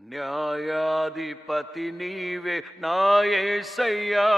న్యాయాధిపతి నీవే నా యేసయ్యా.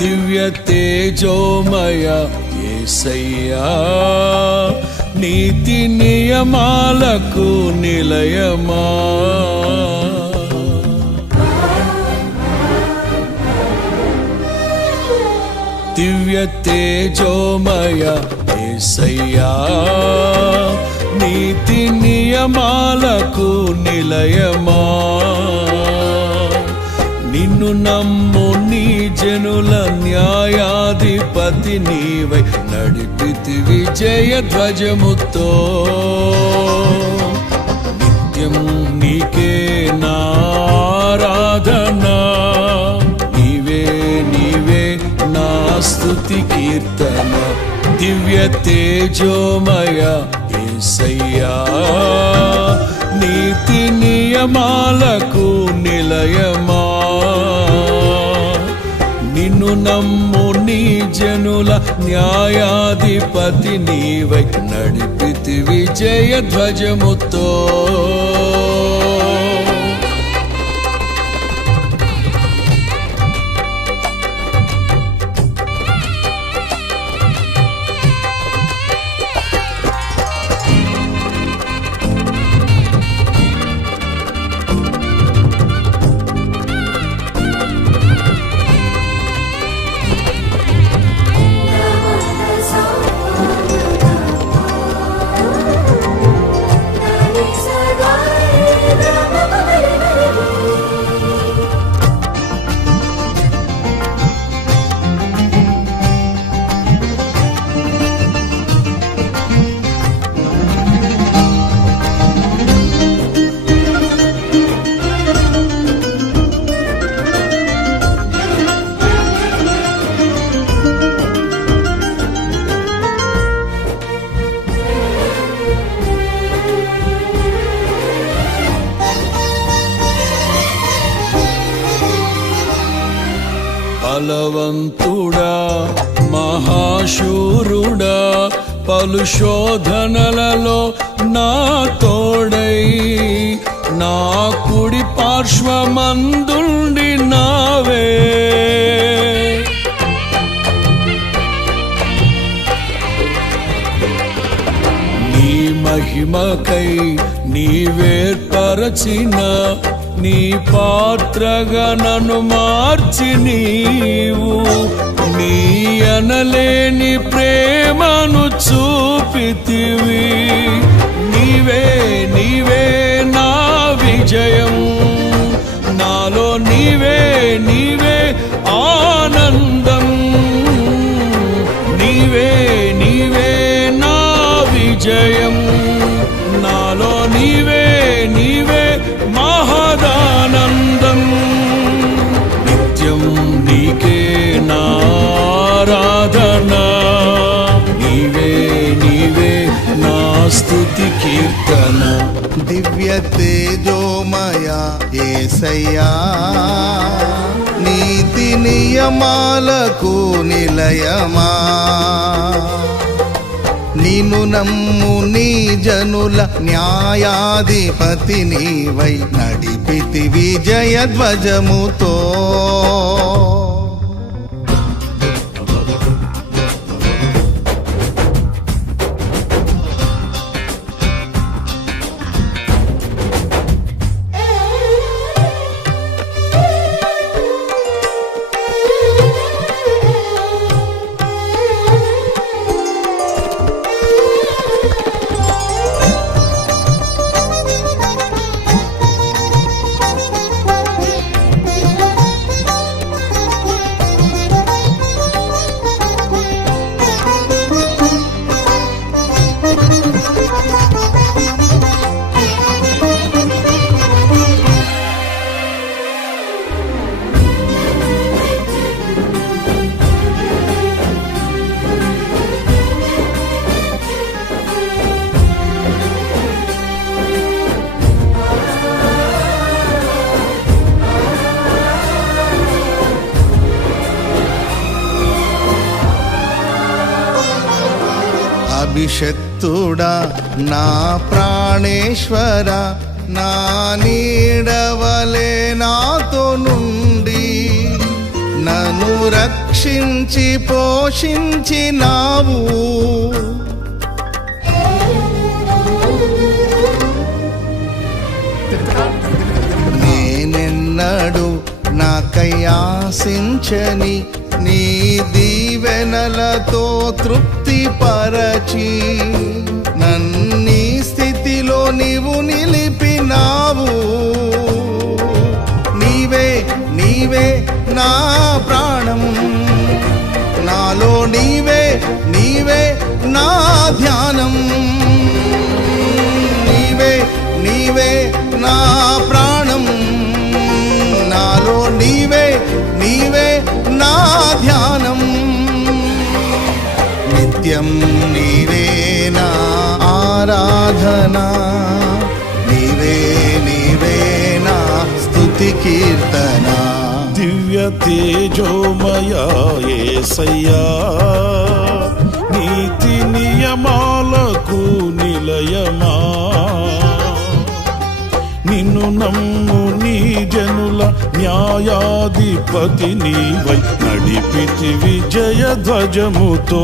దివ్య తేజోమయ యేసయ్యా, నీతి నియమాలకు నిలయమా. దివ్య తేజోమయ యేసయ్యా, నీతి నియమాలకు నిలయమా. నిన్ను నమ్ము నీ జనుల న్యాయాధిపతి నీవై నడిపితివి జయ ధ్వజముతో. నిత్యం నీకే నారాధనా, నీవే నీవే నా స్తుతి కీర్తన. దివ్య తేజోమయ యేసయ్యా, నీతి నియమాలకు నిలయమా. నిన్ను నమ్ము నీ జనుల న్యాయాధిపతి నీవై నడిపితివి జయ ధ్వజముతో. బలవంతుడా మహాశూరుడా, పలు శోధనలలో నా తోడై నా కుడి పార్శ్వమందుండి నావే. నీ మహిమకై నీవేర్పరచిన నీ పాత్రగా నన్ను మార్చి నీవు నీ అనలేని ప్రేమను చూపితివి. నీవే నీవే నా విజయం, నాలో నీవే నీవే ఆనందం. నీవే నీవే నా విజయం, నాలో నీవే నీవే మహదానందం. నిత్యం నీకే నారాధనా, నీవే నీవే నా స్తుతి కీర్తన. దివ్య తేజోమయ యేసయ్యా, నీతి నియమాలకు నిలయమా. నిన్ను నమ్ము నీ జనుల న్యాయాధిపతి నీవై నడిపితివి జయ ధ్వజముతో. అభిషక్తుడా నా ప్రాణేశ్వర, నా నీడవలే నాతో నుండి నన్ను రక్షించి పోషించినావు. నేనెన్నడు నాకై ఆశించని నీ దీవెనలతో తృప్తిపరచి నన్నీ స్థితిలో నీవు నిలిపినావు. నీవే నీవే నా ప్రాణం, నాలో నీవే నీవే నా ధ్యానం. నీవే నీవే నా ప్రాణం, నాలో నీవే నీవే నా ధ్యానం. నిత్యం నీవే నా ఆరాధన, నీవే నీవే నా స్తుతి కీర్తన. దివ్య తేజోమయ యేసయ్యా, నీతి నియమాలకు నిలయమా, నిన్ను నమ్ము నీ జనుల న్యాయాధిపతి నీవై నడిపితి విజయ ధ్వజముతో.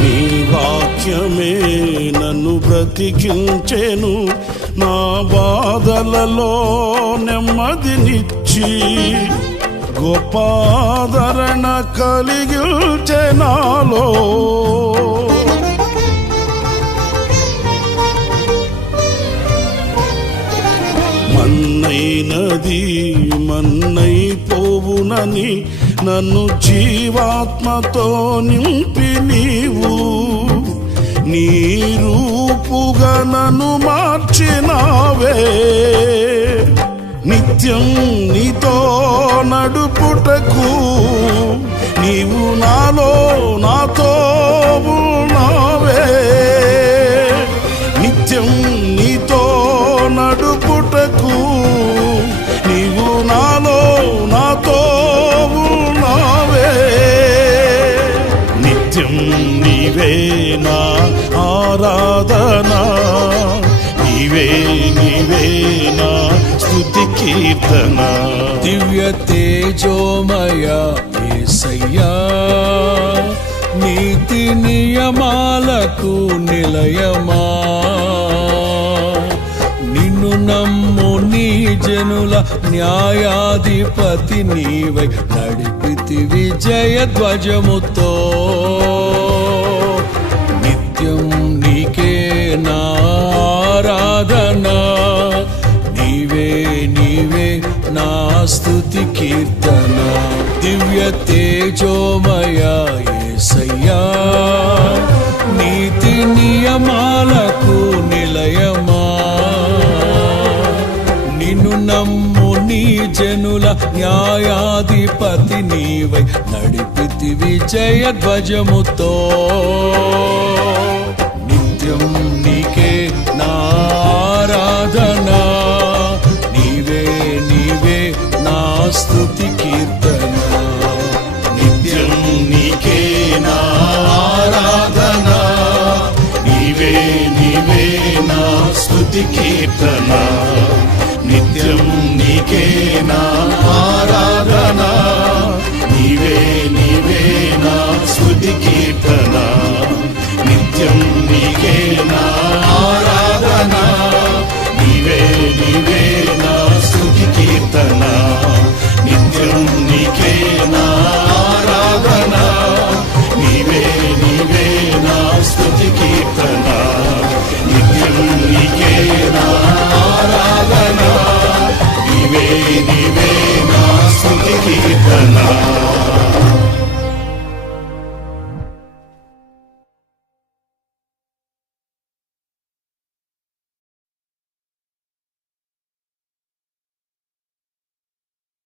నీ వాక్యమే నన్ను బ్రతికించెను, నా బాధలలో నెమ్మదినిచ్చి గొప్ప ఆదరణ కలిగించె నాలో. మన్నైనది మన్నైపోవునని నన్ను జీవాత్మతో నింపి నీవు నీ రూపుగా నన్ను మార్చినావే. నిత్యం నీతో నడుపుటకు నీవు నాలో నాతో ఉన్నావే. నిత్యం నీతో నడుపుటకు నీవు నాలో నాతో ఉన్నావే. నిత్యం నీవే నా ఆరాధన, నీవే నీవే నా స్తుతి కీర్తన. దివ్య తేజోమయ యేసయ్యా, నీతి నియమాలకు నిలయమా, నిన్ను నమ్ము నీ జనుల న్యాయాధిపతి నీవై నడిపితి విజయ ధ్వజముతో. నిత్యం నీకే నా ఆరాధన, నీవే నీవే నా స్తుతి కీర్తన. దివ్య తేజోమయ యేసయ్యా, నీతి నియమాలకు నిలయమా, నిన్ను నమ్ము నీ జనుల న్యాయాధిపతి నీవై నడిపితి విజయ ధ్వజముతో. నిత్యం నీకే నా ఆరాధన, నీవే నీవే నా స్తుతి కీర్తన. నిత్యం నీకే నా ఆరాధన, నీవే నీవే నా స్తుతి కీర్తన. నిత్యం నీకే నా ఆరాధన, నీవే నీవే నా స్తుతి కీర్తన. నిత్యం నీకే నా